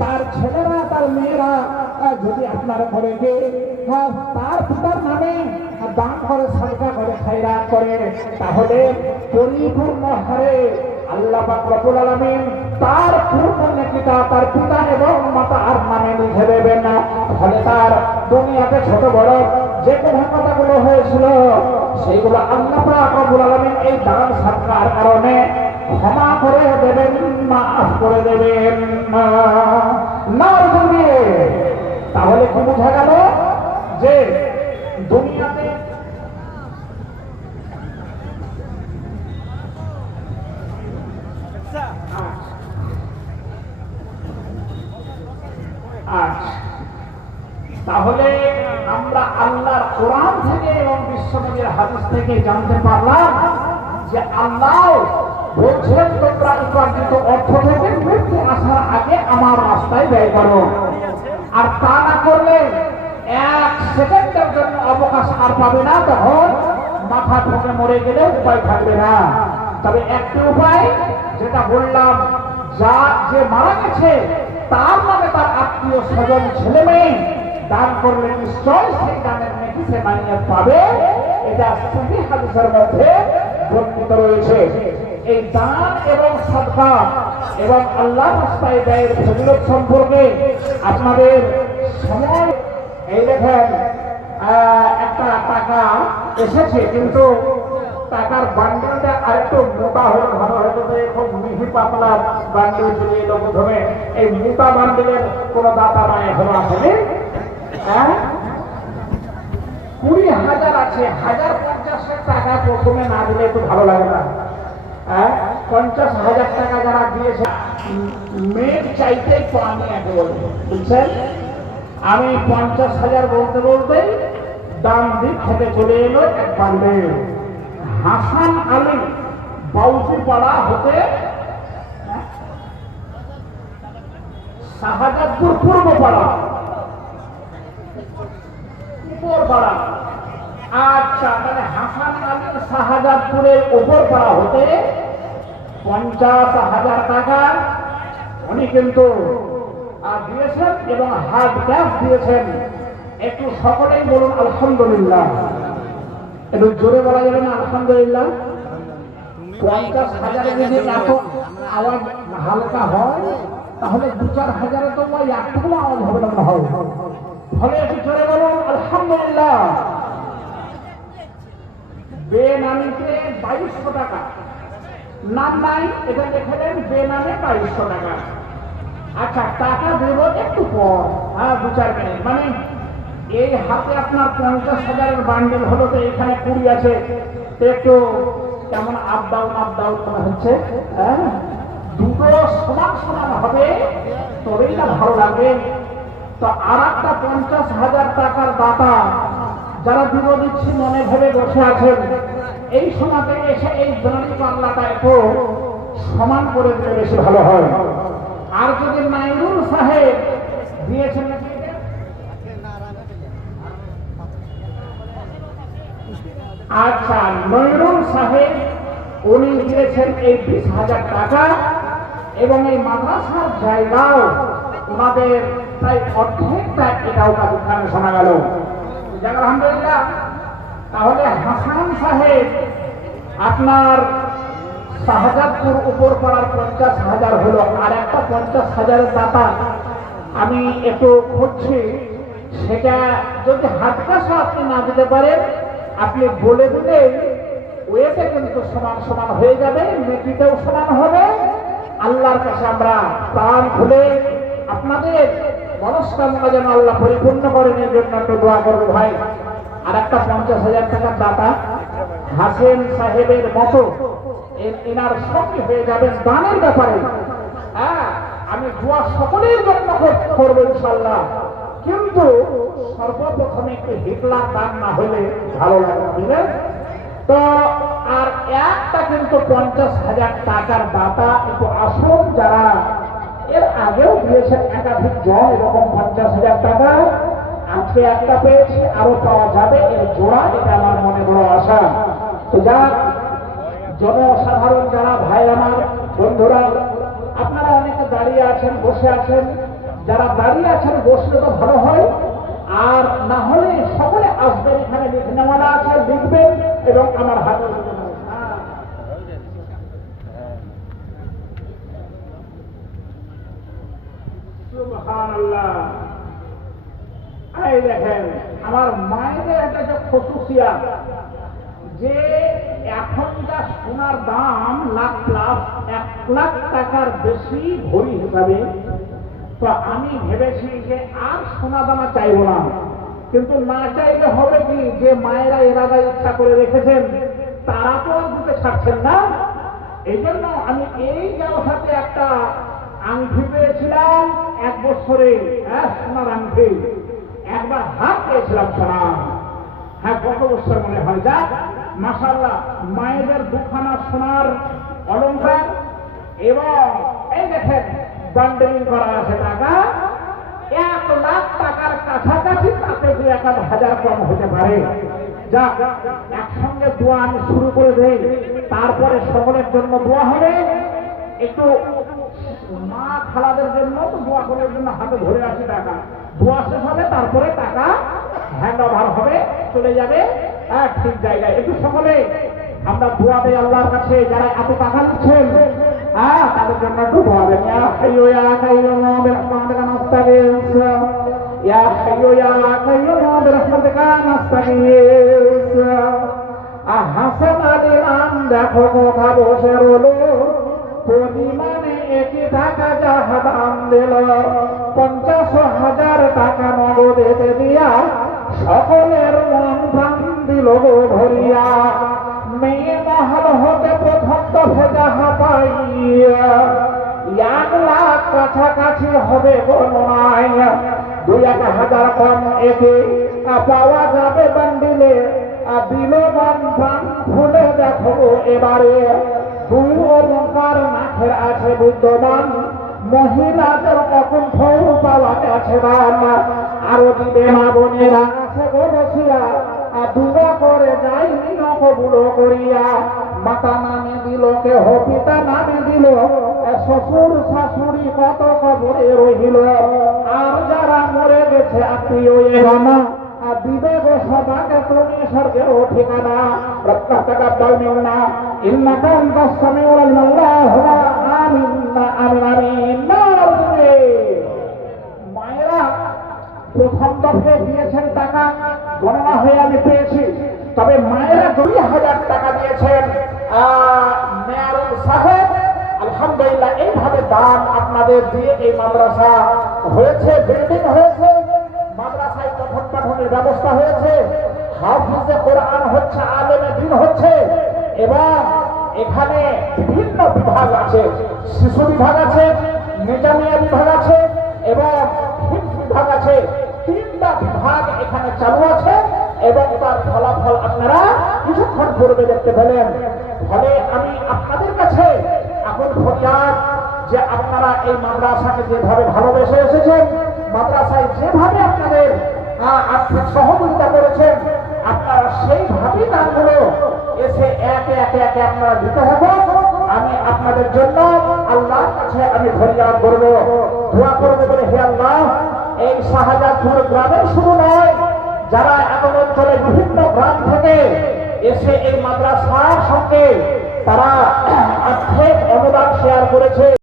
তার ছেলেরা তার মেয়েরা যদি আপনার ঘরে তার পিতার নামে দান করে সাদকা করে খায়রাত করে তাহলে পরিপূর্ণ হারে আল্লাহ পাক রব্বুল আলামিন তার পূর্ণ নেকিটা তার পিতা এবং মাতার নামে লিখে দেবেন না। ফলে তার দুনিয়াতে ছোট বড় যে কথাগুলো হয়েছিল সেইগুলো আল্লাহ পাক রব্বুল আলামিন এই দান সাদকার কারণে ক্ষমা করে দেবেন, মাফ করে দেবেন না। তাহলে কি বোঝা গেল যে দুনিয়াতে তাহলে আমরা আল্লাহর কোরআন থেকে এবং বিশ্বনবীর হাদিস থেকে জানতে পারলাম যে আল্লাহ বলছেন তোমরা উপার্জিত অর্থ থেকে মৃত্যু আসার আগে আমার রাস্তায় ব্যয় করো, আর তা না করলে এক সেকেন্ডের জন্য অবকাশ আর পাবে না, তখন মাথা ঠকে মরে গেলে উপায় থাকবে না। তবে একটি উপায় যেটা বললাম, যা যে মারা গেছে তার নামে তার আত্মীয় স্বজন ছেলে মেয়ে দান করলে নিশ্চয় সেই দানের নেকি সে মানিয়ে পাবে। এটা সহিহ হাদিসের মধ্যে বর্ণিত রয়েছে। এই দান এবং সাদকা এবং আল্লাহর রাস্তায় ব্যয়ের ফজিলত সম্পর্কে আপনাদের সময় এই দেখেন একটা টাকা এসেছে, কিন্তু টাকার বান্ডেলটা আরেকটু মোটা হলে ভালো হতো। খুব মিহি পাতলা বান্ডেল চলে এলো প্রথমে। এই মোটা বান্ডেলের কোন দাতা নয় এখনো আসেনি। 20,000 আছে, 1,050 টাকা প্রথমে না দিলে একটু ভালো লাগে না। 50,000 টাকা যারা দিয়েছে মেঘ চাইতে পানি একে বলবো, বুঝছেন। আমি 50,000 বলতে বলতেই ডান দিক থেকে চলে এলো এক বান্ডেল। হাসান আলী বাউজিপাড়া হতে শাহজাদপুর পূর্বপাড়া উপরপাড়া। আচ্ছা, তাহলে হাসান আলী শাহজাদপুরের উপরপাড়া হতে 50,000 টাকা উনি কিন্তু দিয়েছেন এবং হার্ড ক্যাশ দিয়েছেন। একটু সকলেই বলুন আলহামদুলিল্লাহ। একটু জোরে বলা যাবে না আলহামদুলিল্লাহ? 50,000 যদি এত আওয়াজ হালকা হয় তাহলে 2-4 হাজারে তো একটুকুলো আওয়াজ হবে না হয়। ফলে একটু জোরে বলুন আলহামদুলিল্লাহ। বেনামিতে 2200 টাকা, নাম নাই এটা লিখলেন বেনামে 2200 টাকা। আচ্ছা, টাকা দেব একটু পর, 2-4 মিনিট। মানে এই হাতে আপনার 50,000-এর বান্ডেল হলো, তো এখানে 20 আছে, তো একটু কেমন আপ ডাউন মনে হচ্ছে। দুটো সমান সমান হবে তবেই না ভালো লাগবে। তো আর একটা 50,000 টাকার দাতা যারা দিব দিচ্ছি মনে ভেবে বসে আছেন, এই সময়তে এসে এই দাঁড়ি পাল্লাটা একটু সমান করে দিলে বেশি ভালো হয়। আর যদি নাইরুল সাহেব দিয়েছেন, আচ্ছা নয়রুল সাহেব উনি দিয়েছেন এই 20,000 টাকা এবং এই মাদ্রাসার জায়গাও ওনাদের প্রায় অর্ধেকটা এটাও কাজখানে শোনা গেল। আলহামদুলিল্লাহ। তাহলে হাসান সাহেব আপনার শাহজাদপুর উপরপাড়ার 50,000 হলো, আর একটা 50,000-এর দাতা আমি একটু খুঁজছি। সেটা যদি হাত কাছে আপনি না দিতে পারেন, আপনি বলে দিলে ওয়েতে কিন্তু সমান সমান হয়ে যাবে, নেকিটাও সমান হবে। আল্লাহর কাছে আমরা প্রাণ খুলে আপনাদের মনস্কামনা যেন আল্লাহ পরিপূর্ণ করেন এই জন্য একটু দোয়া করবো ভাই। আর একটা 50,000 টাকার দাতা হাসেন সাহেবের মতো এনার সঙ্গে হয়ে যাবেন দানের ব্যাপারে। আমি দোয়া সকলের জন্য করবো ইনশাল্লাহ, কিন্তু সর্বপ্রথমে একটু হিটলার দান না হলে ভালো লাগবে। তো আর একটা কিন্তু 50,000 টাকার দাতা একটু আসুন, যারা এর আগেও দিয়েছেন একাধিক জন এরকম 50,000 টাকা। আজকে একটা পেয়েছি, আরো পাওয়া যাবে এর জোড়া, এটা আমার মনে বড় আশা। তো যা জনসাধারণ যারা ভাই আমার বন্ধুরা আপনারা অনেকে দাঁড়িয়ে আছেন, বসে আছেন, যারা দাঁড়িয়ে আছেন বসলে তো ভালো হয়, আর না হলে সকলে আসবেন, এখানে লিখে নেওয়ালা আছে, লিখবেন এবং আমার হাতে সুবহানাল্লাহ। এই দেখেন আমার মায়ের একটা যে খসুসিয়া, যে এখন যা সোনার দাম লাখ প্লাস, 1 লাখ টাকার বেশি ভরি হিসাবে, তো আমি ভেবেছি যে আর সোনা দানা চাইব না, কিন্তু না চাইলে হবে কি, যে মায়েরা এরাদা ইচ্ছা করে রেখেছেন তারা তো আর দিতে ছাড়ছেন না। এই জন্য আমি এই ব্যবসাতে একটা আংটি পেয়েছিলাম 1 বছরে, সোনার আংটি একবার হাত পেয়েছিলাম সোনা, হ্যাঁ গত বছর মনে হয়। যা মাশাআল্লাহ, মায়েদের 2খানা সোনার অলংকার, এবং এই দেখেন বান্ডেলিং করা আছে টাকা 1 লাখ টাকার কাছাকাছি, তাতে 2-1,000 কম হতে পারে। যা একসঙ্গে দোয়া আমি শুরু করে দেই, তারপরে সকলের জন্য দোয়া হবে। একটু মা খালাদের জন্য তো দোয়া করার জন্য হাতে ধরে আসি টাকা, দোয়া শেষ হবে তারপরে টাকা হ্যান্ড ওভার হবে, চলে যাবে ঠিক জায়গায়। একটু সকলে আমরা দোয়া দেই আল্লাহর কাছে, যারা এত টাকা নিচ্ছেন তাদের জন্য একটু দোয়া দেন। ইয়া হাইয়্যু ইয়া কাইয়্যুম বিরহমাতিকা নাস্তাগীথ, ইয়া হাইয়্যু ইয়া কাইয়্যুম বিরহমাতিকা নাস্তাগীথ। হাসান আলী নাম দেখো কথা বসে রলো, পরিমাণে 1 টাকা যাহা দাম দিল, 50,000 টাকা নগদেতে দিয়া সকলের মন প্রাণ দিল গো ভরিয়া। মেয়ে মহল হতে প্রথম দফে যাহা পাইয়া 1 লাখ কাছাকাছি হবে গণনায়, 2-1,000 কম একে পাওয়া যাবে বান্ডিলে। দিল মন প্রাণ খুলে দেখো এবারে, 2 অলঙ্কার নাকের আছে বিদ্যমান, মহিলাদের অকুণ্ঠ পাওয়া গেছে দাম। আরো দিবে মা বোনেরা আছে গো বসিয়া, দুয়া করে যাইনি কবুল করিয়া। মাতা নামে দিল কেহ, পিতা নামে দিল, শ্বশুর শাশুড়ি কত কবরে রহিল। আর যারা মরে গেছে আত্মীয় এরানা, দিবে গো সবাকে তুমি স্বর্গের ঠিকানা। রব্বানা তাকাব্বাল মিন্না ইন্নাকা আনতাস সামিউল আলিম, আল্লাহুম্মা আমিন আমিন আমিন। মায়েরা প্রথম দফে দিয়েছেন টাকা, গণনা হয়ে আমি পেয়েছি, তবে মায়েরা 2,000 টাকা দিয়েছেন। মেয়ারুল সাহেব আলহামদুলিল্লাহ, এইভাবে দান আপনাদের দিয়ে এই মাদ্রাসা হয়েছে, বিল্ডিং হয়েছে, মাদ্রাসায় পঠন পাঠনের ব্যবস্থা হয়েছে, হাফিজে কোরআন হচ্ছে, আলেমে দ্বীন হচ্ছে, এবং এখানে বিভিন্ন বিভাগ আছে, শিশু বিভাগ আছে, নিজামিয়া বিভাগ আছে এবং হিফজ বিভাগ আছে। 3টা বিভাগ এখানে চালু আছে, এবং তার ফলাফল আপনারা কিছুক্ষণ পূর্বে দেখতে পেলেন। ফলে আমি আপনাদের কাছে এখন ফরিয়াদ যে আপনারা এই মাদ্রাসাকে যেভাবে ভালোবেসে এসেছেন, মাদ্রাসায় যেভাবে আপনাদের আর্থিক সহযোগিতা করেছেন, আপনারা সেইভাবেই দানগুলো এসে একে একে একে আপনারা দিতে হবে। আমি আপনাদের জন্য আল্লাহর কাছে আমি ফরিয়াদ করব, দোয়া করবো বলে, হে আল্লাহ, এই শাহজাদপুর গ্রামের শুরু নয়, যারা এমন অঞ্চলে বিভিন্ন গ্রাম থেকে এসে এই মাদ্রাসার সঙ্গে তারা আর্থিক অনুদান শেয়ার করেছে,